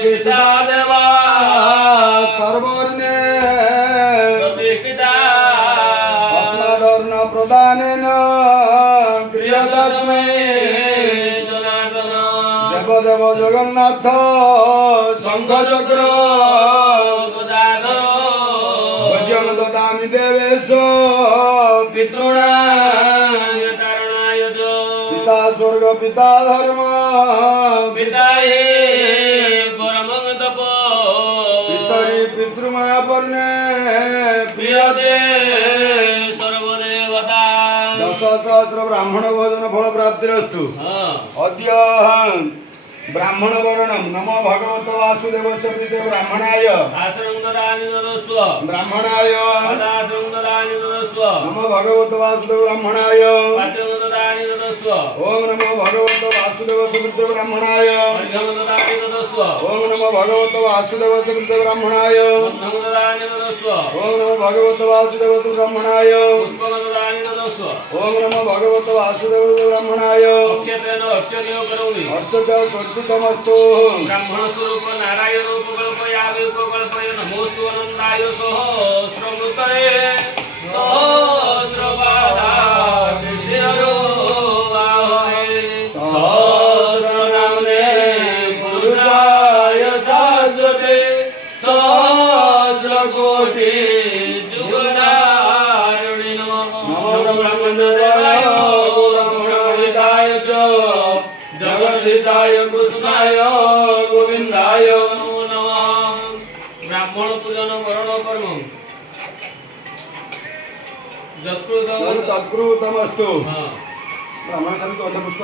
प्रतिष्ठिता देवा सर्वर्णे प्रतिष्ठिता अस्मदर्ण प्रदानेन क्रियतास्मै जनार्दन देवदेव जगन्नाथ शङ्खचक्र गदाधर भजन ददामि देवेश पितॄणां तारणाय च पिता स्वर्ग पिता धर्म पिता हे परमं तप पितरि पितृमापर्णे प्रियते सर्वदेवता दशसहस्र ब्राह्मण भोजन फल प्राप्तिरस्तु अद्य ब्राह्मण वर्णम नमो भगवत वासुदेवस्य प्रीते ब्राह्मणाय आश्रम ददामि ददस्व ब्राह्मणाय आश्रम ददामि ददस्व नमो भगवत वासुदेव ब्राह्मणाय पाद्यं ददामि ददस्व ओम नमो भगवत वासुदेवस्य प्रीते ब्राह्मणाय अर्घ्यं ददामि ददस्व ओम नमो भगवत वासुदेवस्य प्रीते ब्राह्मणाय मन्त्रं ददामि ददस्व ओम नमो भगवत वासुदेवस्य ब्राह्मणाय पुष्पं ददामि ददस्व ओम नमो भगवत वासुदेवस्य ब्राह्मणाय अक्षतेन अक्षतेय करोमि अर्चक चर्चितमस्तु ब्राह्मण स्वरूप नारायण उपकल्पयामि उपकल्पय नमोस्तु अनन्ताय सहस्रमृतये सहस्रपादाय शिरो वाहये सहस्रनाम्ने पुरुषाय शाश्वते सहस्रकोटि जुगदारिणे नमः ब्रह्मदेवाय ब्राह्मणहिताय च जगद्धिताय कृष्णाय गोविंदाय नमो नमः ब्राह्मण पूजन वरण कर्म जत्कृतम तत्कृतमस्तु हाँ ब्राह्मण पुष्प